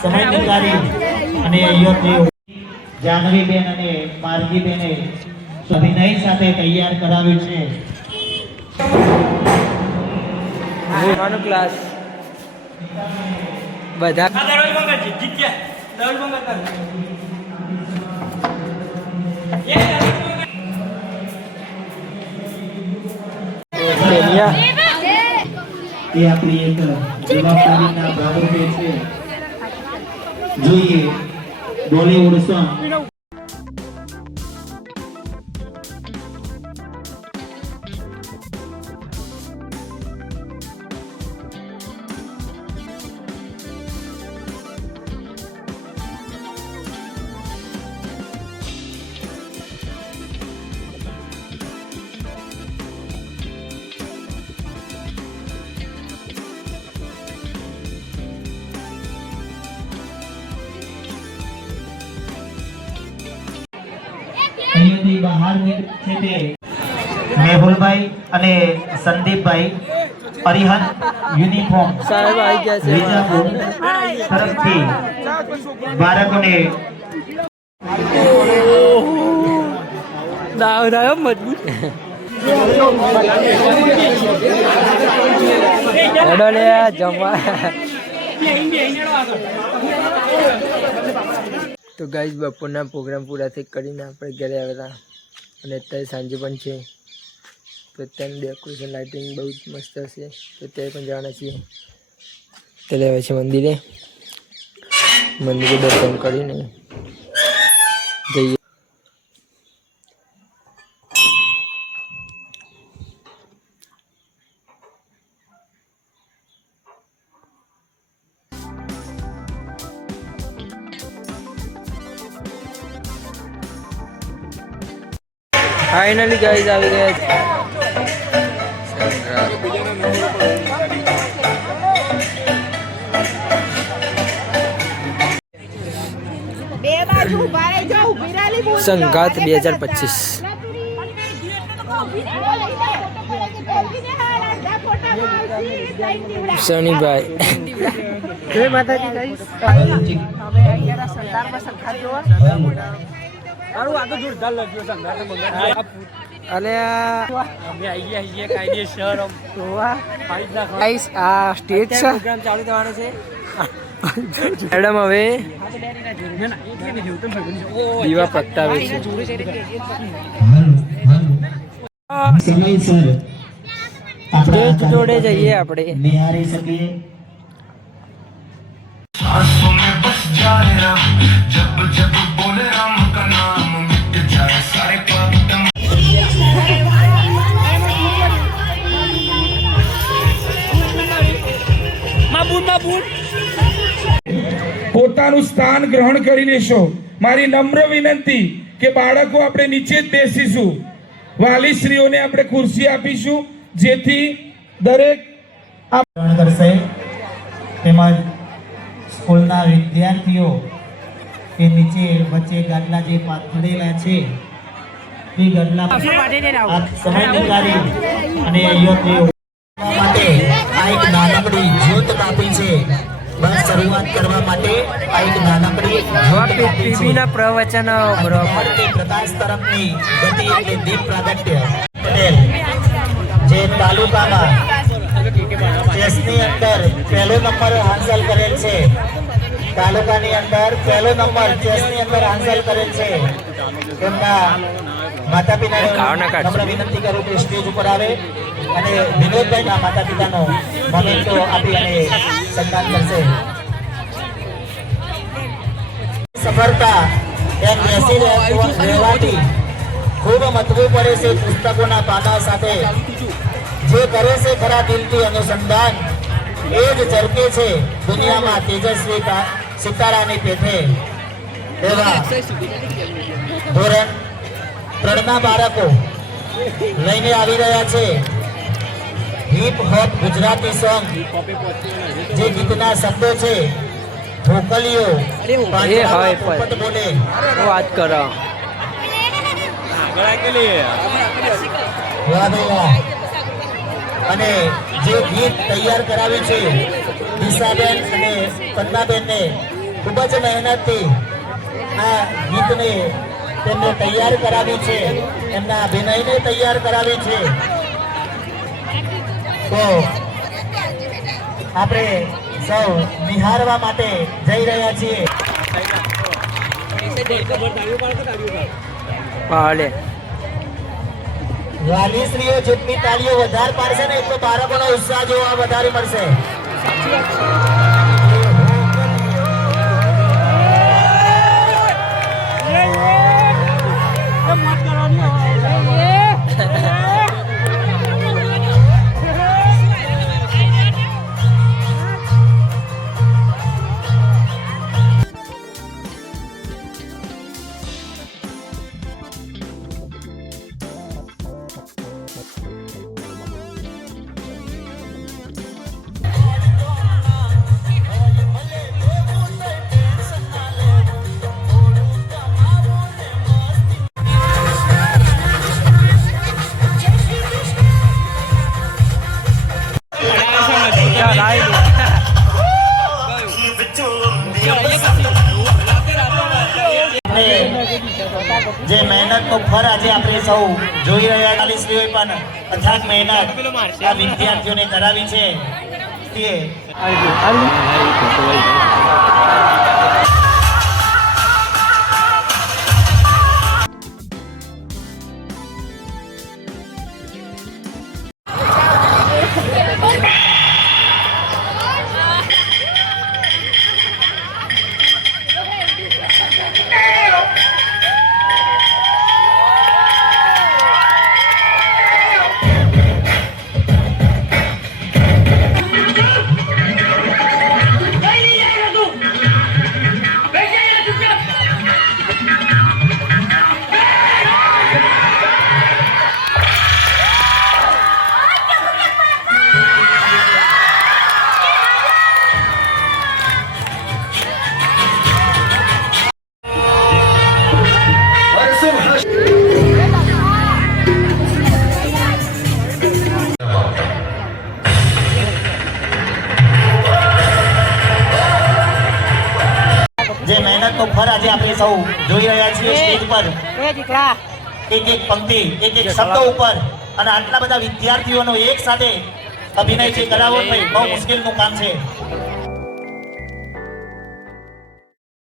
સમય નિકાળી અને યુવતીઓ જાનવીબેન અને માર્ગીબેને અભિનય સાથે તૈયાર કરાવ્યું છે. ક્લાસ બધા એ આપણી એક જવાબદારીના ભાગરૂપે છે. જોઈએ બોલીવુડ સોંગ. અહીંયાથી બહાર છે તે મેહુલભાઈ અને સંદીપભાઈ અરિહંત યુનિફોર્મ સાહેબ આવી ગયા છે વિજાપુર તરફથી બાળકોને દાવ મજબૂત જમવા. તો ગાઈઝ બપોરના પ્રોગ્રામ પૂરાથી કરીને આપણે ઘરે આવેલા અને અત્યારે સાંજે પણ છે. તો અત્યારનું ડેકોરેશન લાઇટિંગ બહુ જ મસ્ત હશે. તો અત્યારે પણ જવાના છીએ. ત્યારે આવે છે મંદિરે દર્શન કરીને જઈએ. फाइनली गाइस आ गए संगात 2025 सनी भाई जय माता दी गाइस. આરું આ તો જોરદાર લાગ્યો સંગાત અને અમે આઈએ કાયદેસર ગાઈસ આ સ્ટેજ છે પ્રોગ્રામ ચાલુ થવાનો છે. મેડમ હવે દીવા પ્રગટાવે છે. સમયસર સ્ટેજ જોડે જઈએ આપણે. નિહાળી શકીએ. પોતાનું સ્થાન ગ્રહણ કરી લેશો. મારી નમ્ર વિનંતી કે બાળકો આપણે નીચે જ બેસીશું. વાલીશ્રીઓને આપણે ખુરશી આપીશું જેથી દરેક ગ્રહણ કરશે. તેમજ સ્કૂલના વિદ્યાર્થીઓ કે નીચે વચ્ચે ગાદલા જે પાથરેલા છે એ ગાદલા સમય નિકાળી અને યુવતીઓ માટે આ એક નાનકડી જ્યોત કાપી છે. બસ શરૂઆત કરવા માટે આ એક નાનકડી પીપીના પ્રવચન પ્રકાશ તરફની ગતિ એટલે દીપ પ્રાગટ્ય પટેલ જે તાલુકામાં ચેસની અંદર પહેલો નંબર હાંસલ કરેલ છે. તાલુકાની અંદર પહેલો નંબર ચેસની અંદર હાંસલ કરેલ છે. તેમના માતા પિતાને નમ્ર વિનંતી કરું કે સ્ટેજ ઉપર આવે અને વિનોદભાઈના માતા પિતાનો મોમેન્ટો આપી અને સન્માન કરશે. સફળતા એમ બેસી રહેવાથી ખૂબ મતવું પડે છે. પુસ્તકોના પાના સાથે જે કરે છે ખરા દિલથી અનુસંધાન એ જ ઝરકે છે દુનિયામાં તેજસ્વી સિતારાની પેઠે. એવા ધોરણ 3ના બાળકો લઈને આવી રહ્યા છે હિપ હોપ ગુજરાતી સોંગ. જે ગીતના શબ્દો છે મોકલીઓ એ હોય પોપટ બોલે વાત કરો વાહ ભાઈ વાહ. અને જે ગીત તૈયાર કરાવ્યું છે દિશાબેન અને પન્નાબેનને ખૂબ જ મહેનતથી આ ગીતને તેમને તૈયાર કરાવ્યું છે, એમના અભિનયને તૈયાર કરાવ્યું છે. તો આપણે સૌ નિહાળવા માટે જઈ રહ્યા છીએ. પાડે વાલીશ્રીઓ જેટલી તાળીઓ વધારે પાડશે ને એટલો બાળકોનો ઉત્સાહ જોવા વધારે મળશે. જે મહેનતનું ફળ આજે આપણે સૌ જોઈ રહ્યા વાલીશ્રીઓએ પણ અથાગ મહેનત આ વિદ્યાર્થીઓને કરાવી છે. જે મહેનતનું ફળ આજે આપણે સૌ જોઈ રહ્યા છીએ સ્ટેજ પર એક એક પંક્તિ એક એક શબ્દ ઉપર અને આટલા બધા વિદ્યાર્થીઓનો એક સાથે અભિનય જે કરાવવો ભાઈ બહુ મુશ્કેલનું કામ છે.